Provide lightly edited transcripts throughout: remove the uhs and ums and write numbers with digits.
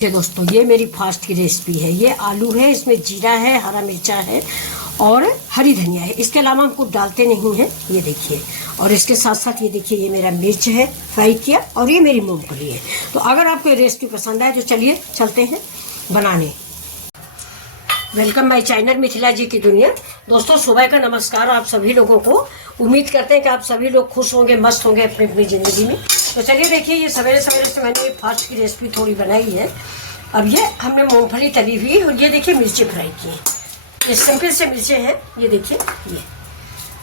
ये दोस्तों ये मेरी फास्ट की रेसिपी है। ये आलू है, इसमें जीरा है, हरा मिर्चा है और हरी धनिया है। इसके अलावा हम कुछ डालते नहीं हैं। ये देखिए, और इसके साथ साथ ये देखिए ये मेरा मिर्च है फ्राई किया, और ये मेरी मूंगफली है। तो अगर आपको ये रेसिपी पसंद आए तो चलिए चलते हैं बनाने। वेलकम माय चैनल मिथिला जी की दुनिया। दोस्तों सुबह का नमस्कार आप सभी लोगों को। उम्मीद करते हैं कि आप सभी लोग खुश होंगे, मस्त होंगे अपनी अपनी ज़िंदगी में। तो चलिए देखिए, ये सवेरे सवेरे से मैंने ये फास्ट की रेसिपी थोड़ी बनाई है। अब ये हमने मूंगफली तली हुई और ये देखिए मिर्ची फ्राई की है। ये सिंपल से मिर्चें हैं, ये देखिए ये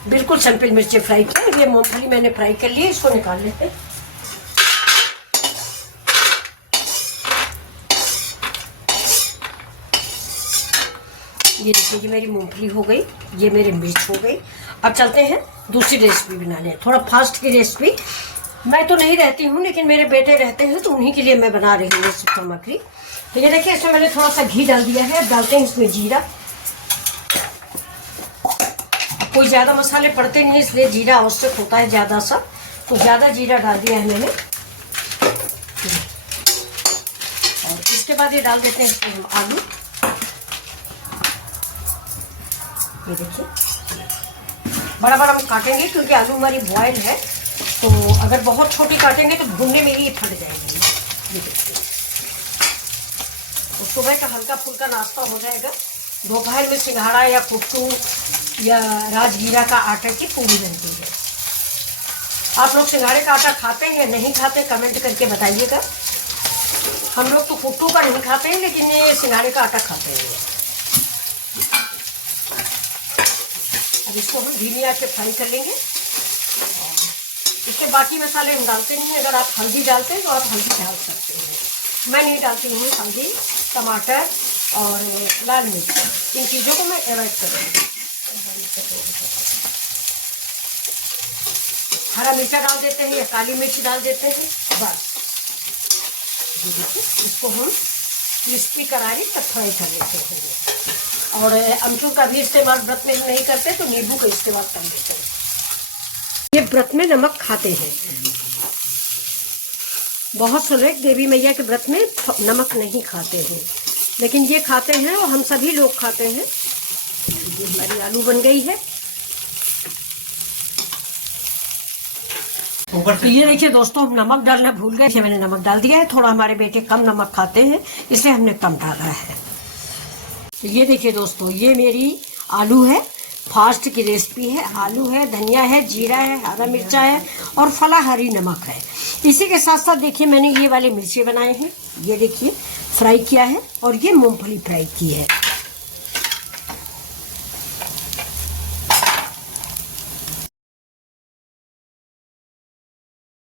बिल्कुल सिंपल मिर्ची फ्राई की। ये मूंगफली मैंने फ्राई कर ली है, इसको निकाल लेते हैं। ये देखिए ये मेरी मूंगफली हो गई, ये मेरी मिर्च हो गई। अब चलते हैं दूसरी रेसिपी बनाने। थोड़ा फास्ट की रेसिपी मैं तो नहीं रहती हूँ, लेकिन मेरे बेटे रहते हैं तो उन्हीं के लिए मैं बना रही हूँ सामग्री। तो ये देखिए इसमें मैंने थोड़ा सा घी डाल दिया है। अब डालते हैं इसमें जीरा। कोई ज़्यादा मसाले पड़ते नहीं, इसलिए जीरा आवश्यक होता है ज़्यादा सा, तो ज़्यादा जीरा डाल दिया है मैंने। और इसके बाद ये डाल देते हैं इसमें हम आलू। ये देखिए बड़ा बड़ा हम काटेंगे क्योंकि आलू हमारी बॉयल है, तो अगर बहुत छोटी काटेंगे तो भूनने में ही फट जाएंगे। ये देखिए, तो सुबह का हल्का फुल्का नाश्ता हो जाएगा। दोपहर में सिंघाड़ा या कुट्टू या राजगीरा का आटा की पूरी बनती है। आप लोग सिंघाड़े का आटा खाते हैं या नहीं खाते, कमेंट करके बताइएगा। हम लोग तो कुट्टू का नहीं खाते हैं, लेकिन ये सिंघाड़े का आटा खाते हैं। अब इसको हम धीमी आंच पे फ्राई कर लेंगे। इसके बाकी मसाले हम डालते नहीं हैं। अगर आप हल्दी डालते हैं तो आप हल्दी डाल सकते हैं। मैं नहीं डालती हूँ हल्दी, टमाटर और लाल मिर्च, इन चीज़ों को मैं अवॉइड करूँगी। हरा मिर्चा डाल देते हैं या काली मिर्च डाल देते हैं, बस। ये देखिए इसको हम क्रिस्पी करारी तक फ्राई कर लेते हैं। और अमचूर का भी इस्तेमाल व्रत में नहीं करते, तो नींबू का इस्तेमाल कर देते हैं। ये व्रत में नमक खाते हैं। बहुत से लोग देवी मैया के व्रत में नमक नहीं खाते हैं, लेकिन ये खाते हैं और हम सभी लोग खाते हैं। ये हमारी आलू बन गई है। तो ये देखिए दोस्तों, हम नमक डालना भूल गए। मैंने नमक डाल दिया है। थोड़ा हमारे बेटे कम नमक खाते हैं, इसलिए हमने कम डाला है। तो ये देखिए दोस्तों, ये मेरी आलू है, फास्ट की रेसिपी है। आलू है, धनिया है, जीरा है, हरा मिर्चा है और फला हरी नमक है। इसी के साथ साथ देखिए मैंने ये वाले मिर्ची बनाए हैं। ये देखिए फ्राई किया है, और ये मूंगफली फ्राई की है।